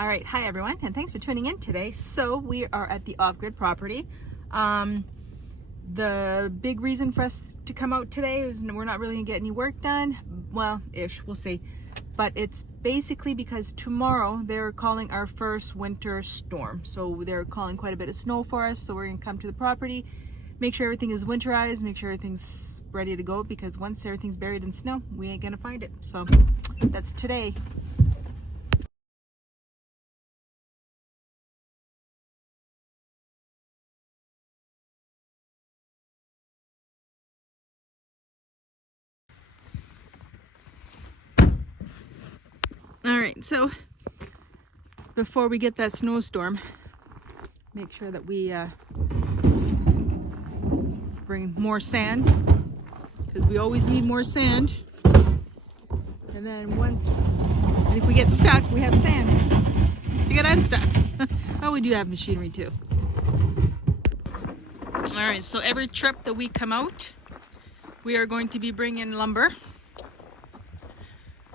All right, hi everyone, and thanks for tuning in today. So we are at the off-grid property. The big reason for us to come out today is we're not really gonna get any work done. Well, ish, we'll see. But it's basically because tomorrow they're calling our first winter storm. So they're calling quite a bit of snow for us. So we're gonna come to the property, make sure everything is winterized, make sure everything's ready to go, because once everything's buried in snow, we ain't gonna find it. So that's today. All right, so before we get that snowstorm, make sure that we bring more sand, because we always need more sand. And then and if we get stuck, we have sand to get unstuck. Oh, we do have machinery too. All right, so every trip that we come out, we are going to be bringing lumber.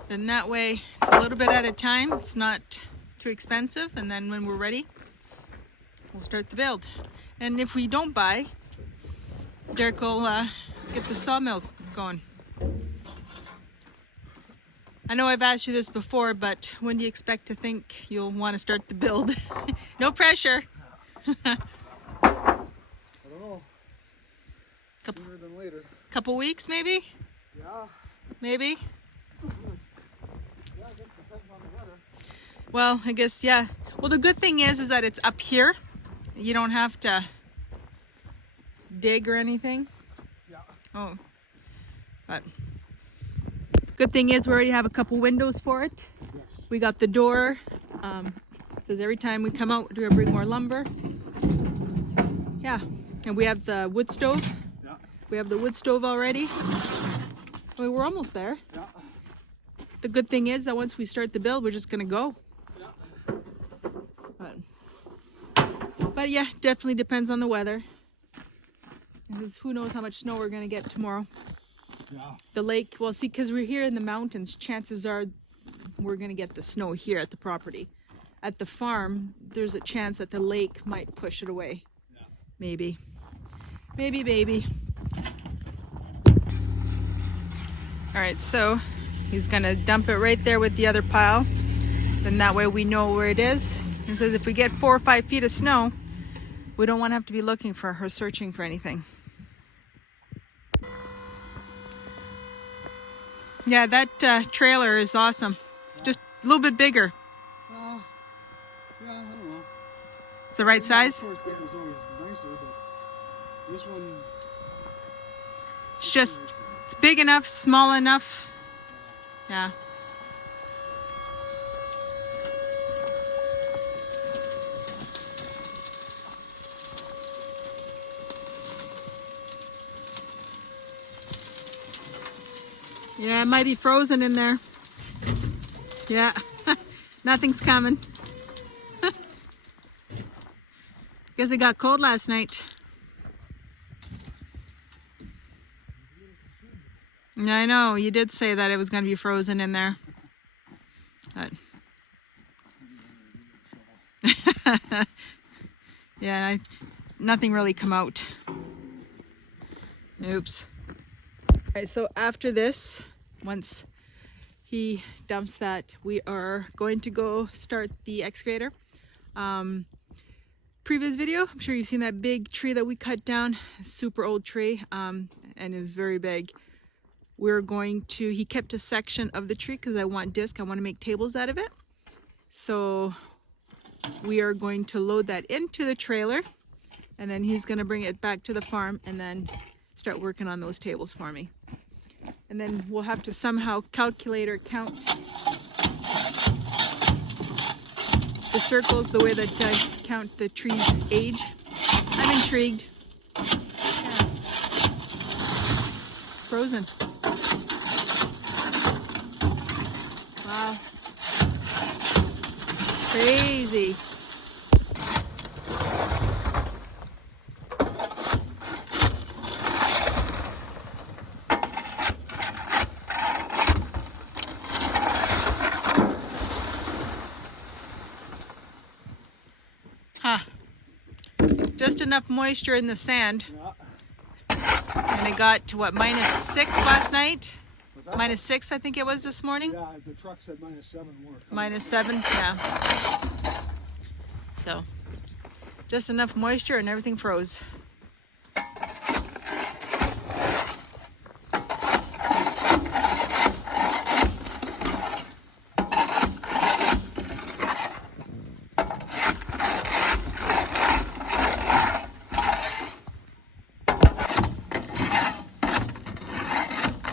Then that way it's a little bit at a time, it's not too expensive, and then when we're ready, we'll start the build. And if we don't buy, Derrick will get the sawmill going. I know I've asked you this before, but when do you expect to think you'll want to start the build? No pressure. I don't know. Sooner than later. Couple weeks maybe? Yeah. Maybe? Yeah, I guess it depends on the weather. Well, I guess, yeah. Well, the good thing is that it's up here. You don't have to dig or anything. Yeah. Oh. But good thing is we already have a couple windows for it. Yes. We got the door. Says every time we come out, we're gonna bring more lumber. Yeah. And we have the wood stove. Yeah. We have the wood stove already. Well, we're almost there. Yeah. The good thing is that once we start the build, we're just gonna go. Yeah. But yeah, definitely depends on the weather. Because who knows how much snow we're gonna get tomorrow. Yeah. The lake, well, see, because we're here in the mountains, chances are we're gonna get the snow here at the property. At the farm, there's a chance that the lake might push it away. Yeah. Maybe. Maybe. All right, so he's gonna dump it right there with the other pile. Then that way we know where it is. It says if we get 4 or 5 feet of snow, we don't want to have to be looking for her, searching for anything. Yeah, that trailer is awesome. Yeah. Just a little bit bigger. Yeah, I don't know. It's the right size? Of course, bigger is always nicer, but this one... It's big enough, small enough. Yeah. Yeah, it might be frozen in there. Yeah, nothing's coming. Guess it got cold last night. Yeah, I know, you did say that it was going to be frozen in there. But yeah, nothing really come out. Oops. Alright, so after this, once he dumps that, we are going to go start the excavator. Previous video, I'm sure you've seen that big tree that we cut down, super old tree, and is very big. He kept a section of the tree because I want to make tables out of it. So we are going to load that into the trailer, and then he's going to bring it back to the farm and then start working on those tables for me. And then we'll have to somehow calculate or count the circles the way that I count the tree's age. I'm intrigued. Yeah. Frozen. Wow. Crazy. enough moisture in the sand. Yeah. And it got to what, -6 last night? What's that? -6, I think it was this morning. Yeah, the truck said -7 more. -7, yeah. So, just enough moisture and everything froze.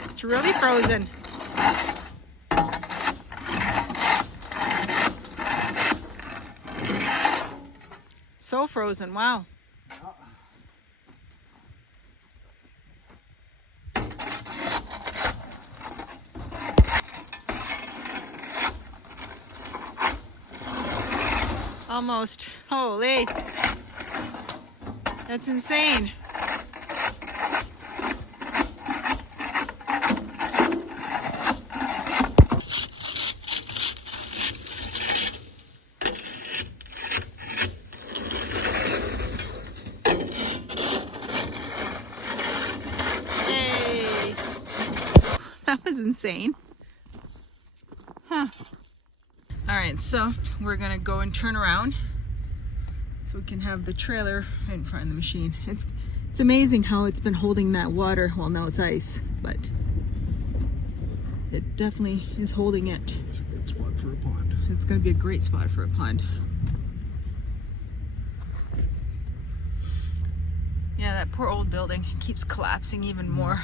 It's really frozen. So frozen, wow. Yeah. Almost. Holy. That's insane. Yay. That was insane. Huh. All right, so we're gonna go and turn around so we can have the trailer in front of the machine. It's amazing how it's been holding that water. Well, now it's ice, but it definitely is holding it. It's a good spot for a pond. It's gonna be a great spot for a pond. Yeah, that poor old building keeps collapsing even more.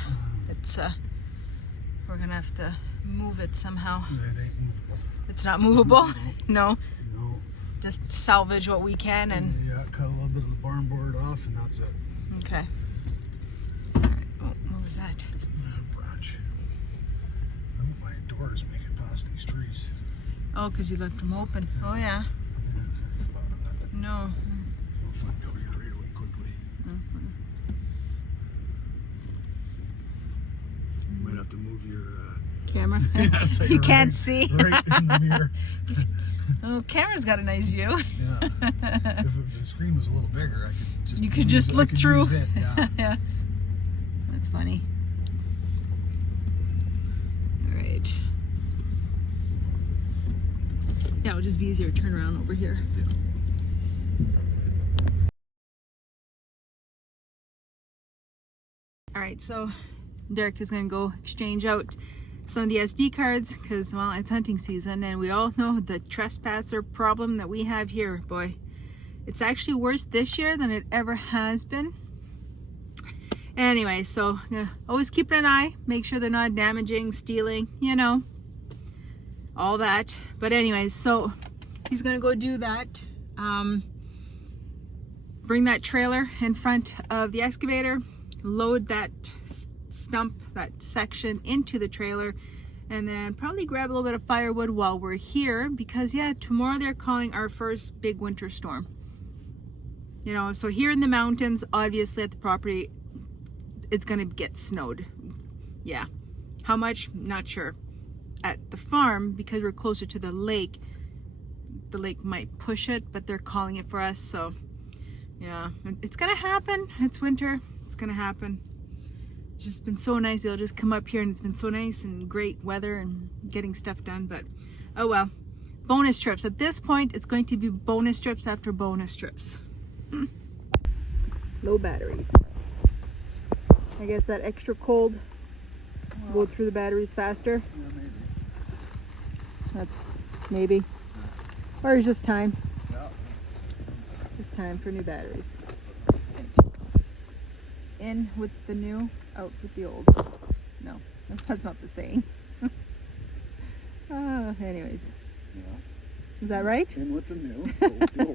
It's we're gonna have to move it somehow. It ain't movable. It's not movable. No. No. Just salvage what we can and Yeah, cut a little bit of the barn board off and that's it. okay. All right. Oh, what was that? Branch. I hope my doors make it past these trees. Oh, because you left them open. Oh yeah. Yeah, I thought of that. No. We'll find out here right away quickly. Might have to move your Camera. yeah, so You you're can't right- see. right in the mirror. Oh, camera's got a nice view. Yeah. If the screen was a little bigger, I could just You could just look through. use it. Yeah. Yeah. That's funny. All right. Yeah, it'll just be easier to turn around over here. All right, so Derrick is going to go exchange out some of the SD cards because, well, it's hunting season and we all know the trespasser problem that we have here. Boy, it's actually worse this year than it ever has been. Anyway, so always keep an eye, make sure they're not damaging, stealing, you know, all that. But anyways, so he's going to go do that. Bring that trailer in front of the excavator, load that stump, that section into the trailer, and then probably grab a little bit of firewood while we're here because yeah, tomorrow they're calling our first big winter storm. You know, so here in the mountains, obviously at the property, it's gonna get snowed. Yeah, how much? Not sure. At the farm, because we're closer to the lake might push it, but they're calling it for us. So yeah, it's gonna happen. It's winter. It's gonna happen. It's just been so nice. We'll just come up here and it's been so nice and great weather and getting stuff done. But oh well. Bonus trips. At this point, it's going to be bonus trips after bonus trips. Low batteries. I guess that extra cold go through the batteries faster. Yeah, maybe. That's maybe. Or it's just time. Yeah. Just time for new batteries. In with the new, out with the old. No, that's not the saying. Anyways. Yeah. Is that right? In with the new, out with the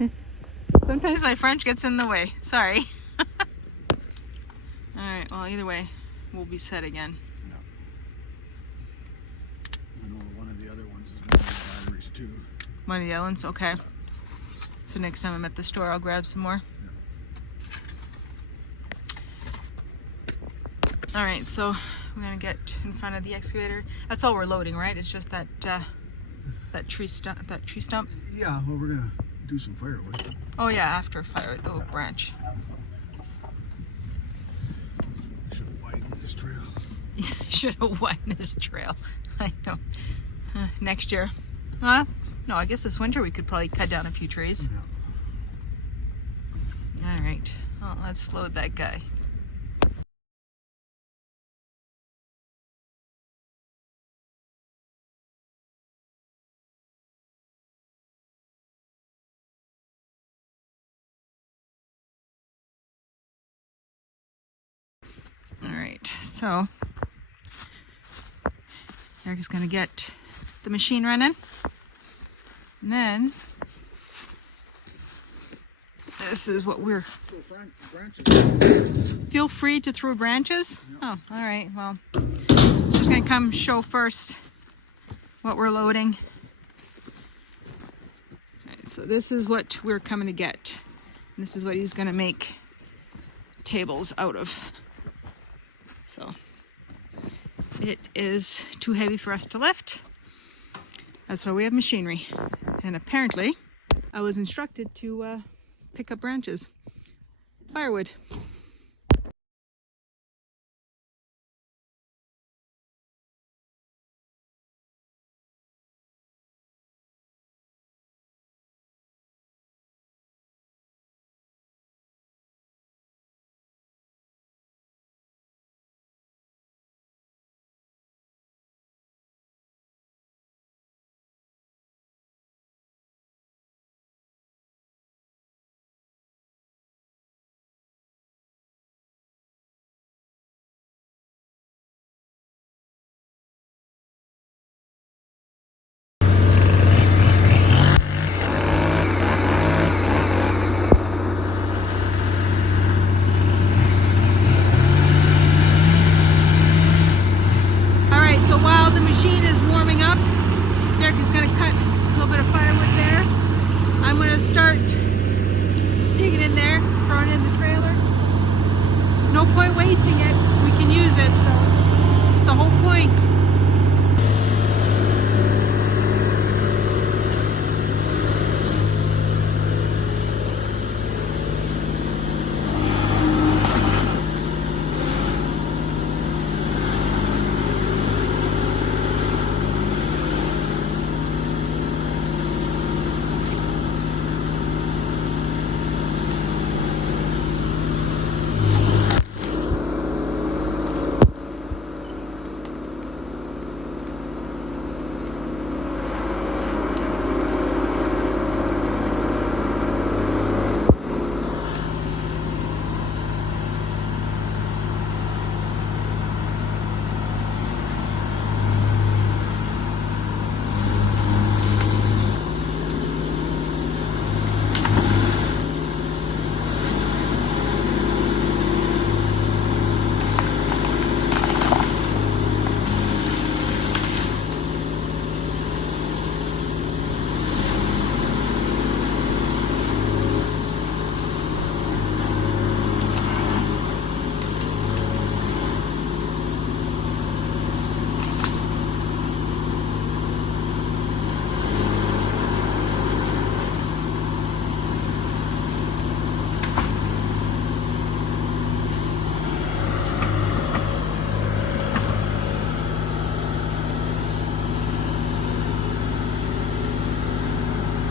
old. Sometimes my French gets in the way. Sorry. Alright, well, either way, we'll be set again. I know one of the other ones is going to need batteries too. One of the other ones? Okay. So next time I'm at the store, I'll grab some more. Alright, so we're going to get in front of the excavator. That's all we're loading, right? It's just that that tree stump. Yeah, well, we're gonna do some firewood. Oh yeah, after fire. Oh, branch. Should have widened this trail. Should have widened this trail. I know. Next year. No, I guess this winter we could probably cut down a few trees. Yeah. All right. Well, let's load that guy. All right, so Derrick is going to get the machine running, and then this is what we're. Feel free to throw branches. Oh, all right. Well, it's just going to come show first what we're loading. All right, so this is what we're coming to get. And this is what he's going to make tables out of. So it is too heavy for us to lift. That's why we have machinery. And apparently I was instructed to pick up branches, firewood. So while the machine is warming up, Derrick is going to cut a little bit of firewood there. I'm going to start digging in there, throwing it in the trailer. No point wasting it. We can use it, so it's the whole point.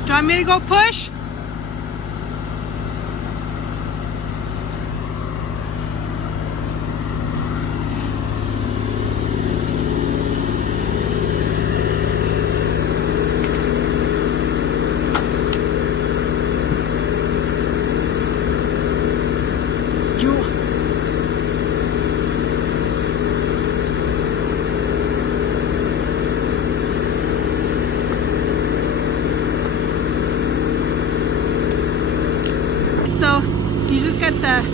Do you want me to go push? So you just got the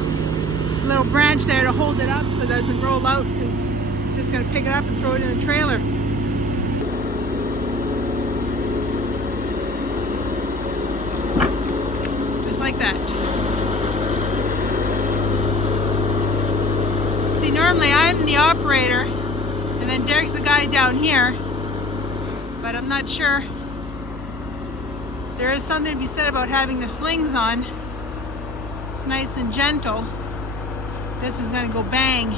little branch there to hold it up so it doesn't roll out, because you're just going to pick it up and throw it in the trailer. Just like that. See, normally I'm the operator and then Derrick's the guy down here, but I'm not sure There is something to be said about having the slings on. It's nice and gentle. This is gonna go bang.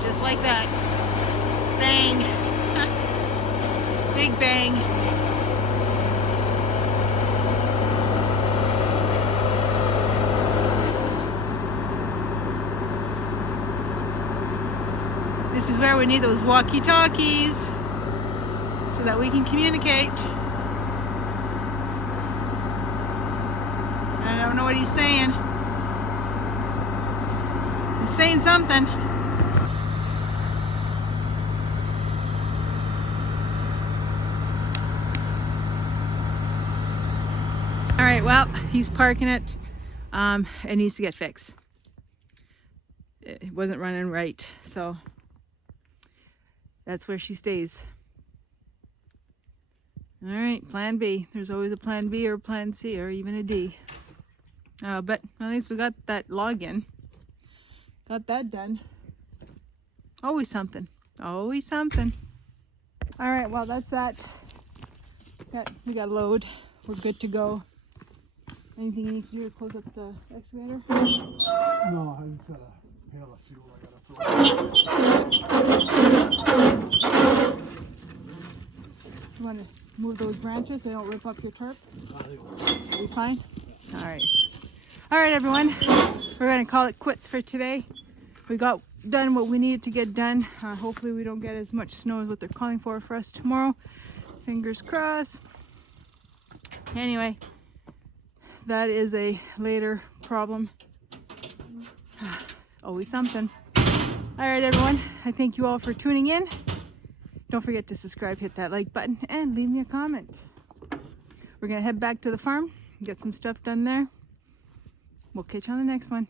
Just like that. Bang. Big bang. This is where we need those walkie-talkies so that we can communicate. I don't know what he's saying. He's saying something. All right, well, he's parking it. It needs to get fixed. It wasn't running right, so that's where she stays. All right, plan B. There's always a plan B or a plan C or even a D. But at least we got that log in. Got that done. Always something. Always something. All right, well, that's that. We got a load. We're good to go. Anything you need to do to close up the excavator? No, I just got a pail of fuel I gotta throw. You want to move those branches? They don't rip up your tarp? Are you fine? All right. All right, everyone. We're going to call it quits for today. We got done what we needed to get done. Hopefully we don't get as much snow as what they're calling for us tomorrow. Fingers crossed. Anyway, that is a later problem. Always something. All right, everyone. I thank you all for tuning in. Don't forget to subscribe, hit that like button, and leave me a comment. We're going to head back to the farm, get some stuff done there. We'll catch you on the next one.